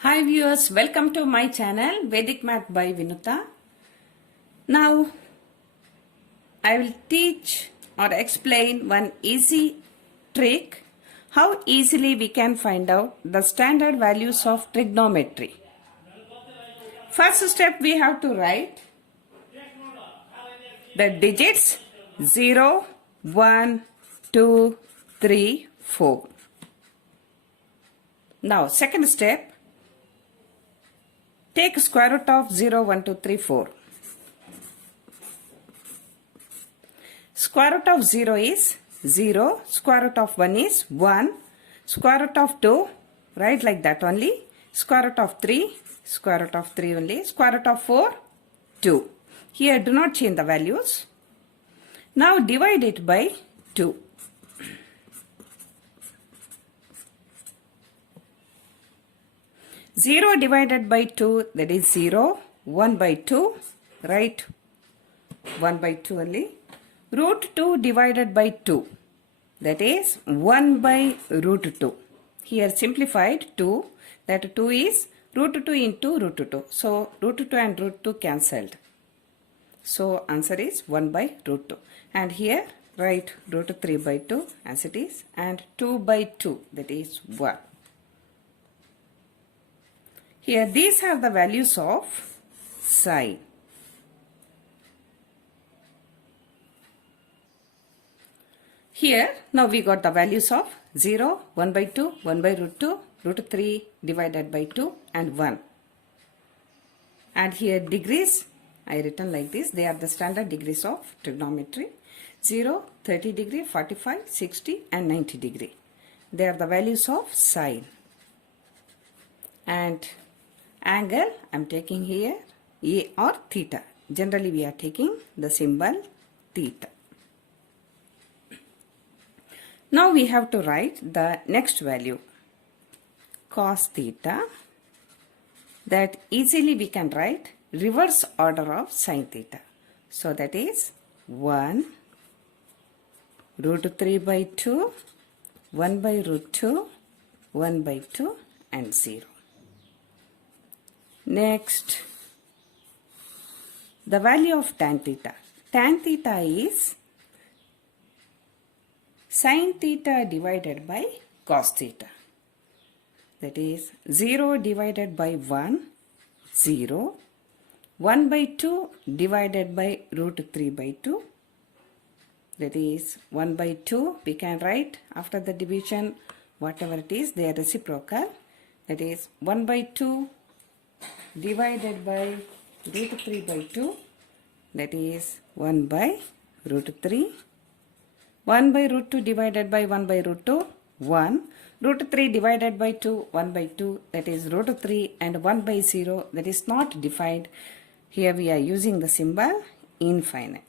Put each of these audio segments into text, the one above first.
Hi viewers, welcome to my channel Vedic Math by Vinuta. Now I will teach or explain one easy trick how easily we can find out the standard values of trigonometry. First step, we have to write the digits 0, 1, 2, 3, 4. Now second step, take square root of 0, 1, 2, 3, 4. Square root of 0 is 0, square root of 1 is 1, square root of 2, write like that only, square root of 3, square root of 3 only, square root of 4, 2. Here do not change the values. Now divide it by 2. Zero divided by 2, that is 0. 1 by 2, write 1 by 2 only. Root 2 divided by 2, that is 1 by root 2. Here simplified 2, that 2 is root 2 into root 2. So root 2 and root 2 cancelled. So answer is 1 by root 2. And here write root 3 by 2 as it is, and 2 by 2, that is 1. Here these are the values of sine. Here now we got the values of 0, 1 by 2, 1 by root 2, root 3 divided by 2 and 1. And here degrees, I written like this, they are the standard degrees of trigonometry. 0, 30 degree, 45, 60 and 90 degree. They are the values of sine. And angle I am taking here A or theta. Generally we are taking the symbol theta. Now we have to write the next value, cos theta, that easily we can write reverse order of sin theta. So that is 1 root 3 by 2, 1 by root 2, 1 by 2 and 0. Next, the value of tan theta. Tan theta is sin theta divided by cos theta. That is 0 divided by 1, 0. 1 by 2 divided by root 3 by 2. That is 1 by 2. We can write after the division whatever it is, they are reciprocal. That is 1 by 2 divided by root 3 by 2. That is 1 by root 3. 1 by root 2 divided by 1 by root 2, 1. Root 3 divided by 2, 1 by 2, that is root 3, and 1 by 0, that is not defined. Here we are using the symbol infinite.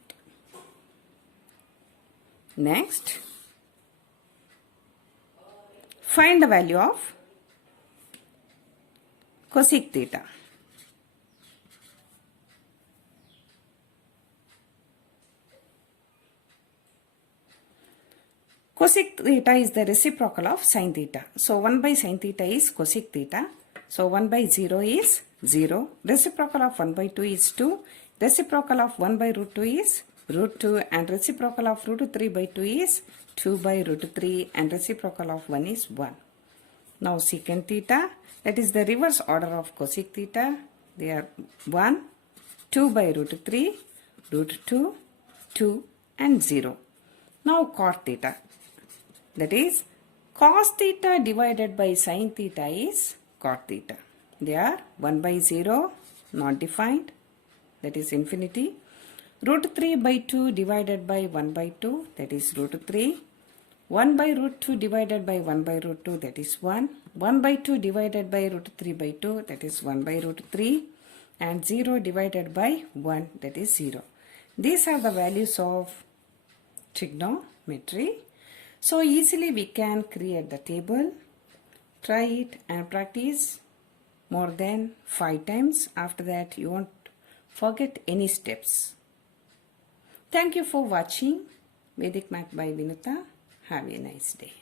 Next, find the value of cosec theta. Cosec theta is the reciprocal of sin theta. So 1 by sin theta is cosec theta. So 1 by 0 is 0. Reciprocal of 1 by 2 is 2. Reciprocal of 1 by root 2 is root 2. And reciprocal of root 3 by 2 is 2 by root 3. And reciprocal of 1 is 1. Now secant theta, that is the reverse order of cosec theta. They are 1, 2 by root 3, root 2, 2 and 0. Now cot theta. That is cos theta divided by sin theta is cot theta. They are 1 by 0, not defined, that is infinity. Root 3 by 2 divided by 1 by 2, that is root 3. 1 by root 2 divided by 1 by root 2, that is 1. 1 by 2 divided by root 3 by 2, that is 1 by root 3. And 0 divided by 1, that is 0. These are the values of trigonometry. So easily we can create the table. Try it and practice more than 5 times. After that you won't forget any steps. Thank you for watching Vedic Math by Vinuta. Have a nice day.